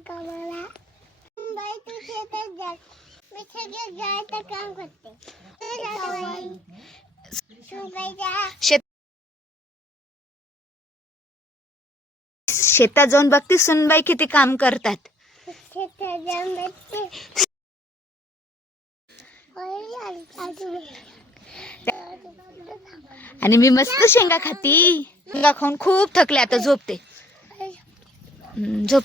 कामाला बाई तू शेतात जा मी सगळं जायचं काम करते सुनबाई जा शेत शेतात जाऊन बघते सुनबाई किती काम करतात शेतात जाऊन बघते होय, आली, आली. आणि मी मस्त शेंगा खाती शेंगा खाऊन खूप थकले आता झोपते हम्म, झोप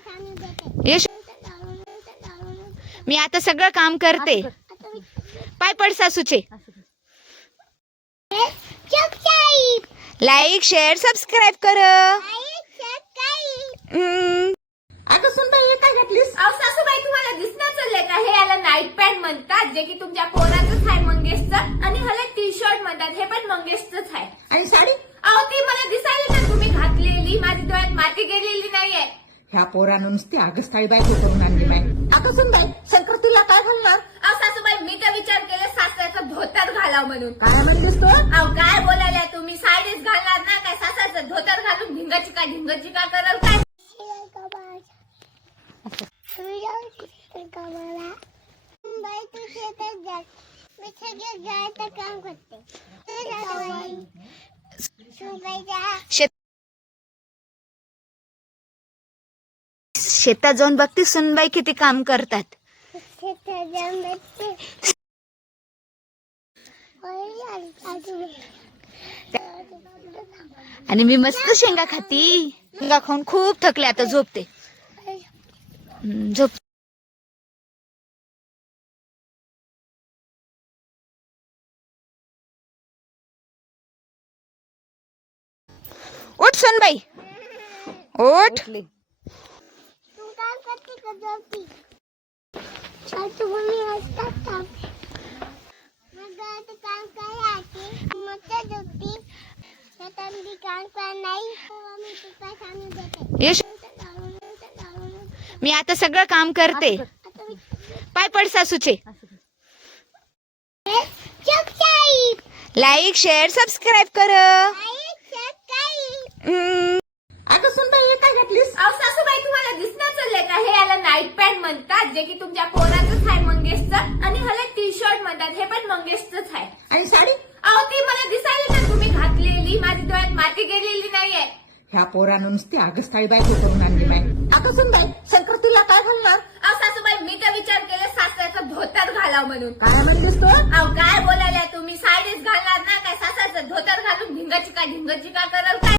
सांगून देते येश. मी आता सगळं काम करते. पाय पड सासूचे. लाईक शेअर सबस्क्राईब कर. अगं सुनबाई हे काय घातलीस? अहो सासूबाई तुम्हाला दिसणार चाललंय का? हे याला नाईट पॅन्ट म्हणतात जे की तुमच्या पोराचंच आहे मंगेशचं आणि ह्याला टी शर्ट म्हणतात हे पण मंगेशचंच आहे. आणि साडी? अहो ती मला दिसायली ना तुम्ही घातलेली माझ्या डोळ्यात माती गेलेली नाहीये. ह्या पोरानं नुसती आगस्ताळी बायको करून आणली बाय अगं सुनबाई संक्रांतीला काय घालणार? अहो सासूबाई मी तर विचार केला सासऱ्याचा धोतर घालाव म्हणून. काय म्हणतेस तू? अहो काय बोलायला तुम्ही? साडीच घालणार ना काय? सासऱ्याचं धोतर घालून ढिंगाची का ढिंगाची का करल काय? शेतात जाऊन बघते सुनबाई किती काम करतात. आणि मी मस्त शेंगा खाती. शेंगा खाऊन खूप थकले आता झोपते. झोप उठ सनबाई. उठ. तू काम करते का झोपी छातू बोलली असतात काम मग आता काम करायचे मग झोपती शेतात बी काम कर नाही मी तुका सांगून देते येश मी आता सगळं काम करते. पाय पड सासूचे. लाईक शेअर सबस्क्राईब कर. लाईक सबस्क्राईब हम्म. अगं सुनबाई हे काय घातलीस? अहो सासूबाई तुम्हाला दिसणार चाललंय का? हे याला नाईट पॅन्ट म्हणतात जे की तुमच्या पोराचंच आहे मंगेशचं. आणि ह्याला टी शर्ट म्हणतात हे पण मंगेशचंच आहे. आणि साडी? ह्या पोरानं नुसती आगस्ताळी बायको करून आणली बाय अगं सुनबाई संक्रांतीला काय घालणार? अहो सासूबाई मी तर विचार केला सासऱ्याचा धोतर घालाव म्हणून. काय म्हणतेस तू? अहो काय बोलायला तुम्ही? साडीच घालणार ना काय? सासऱ्याचं धोतर घालून ढिंगाची का ढिंगाची का करल काय?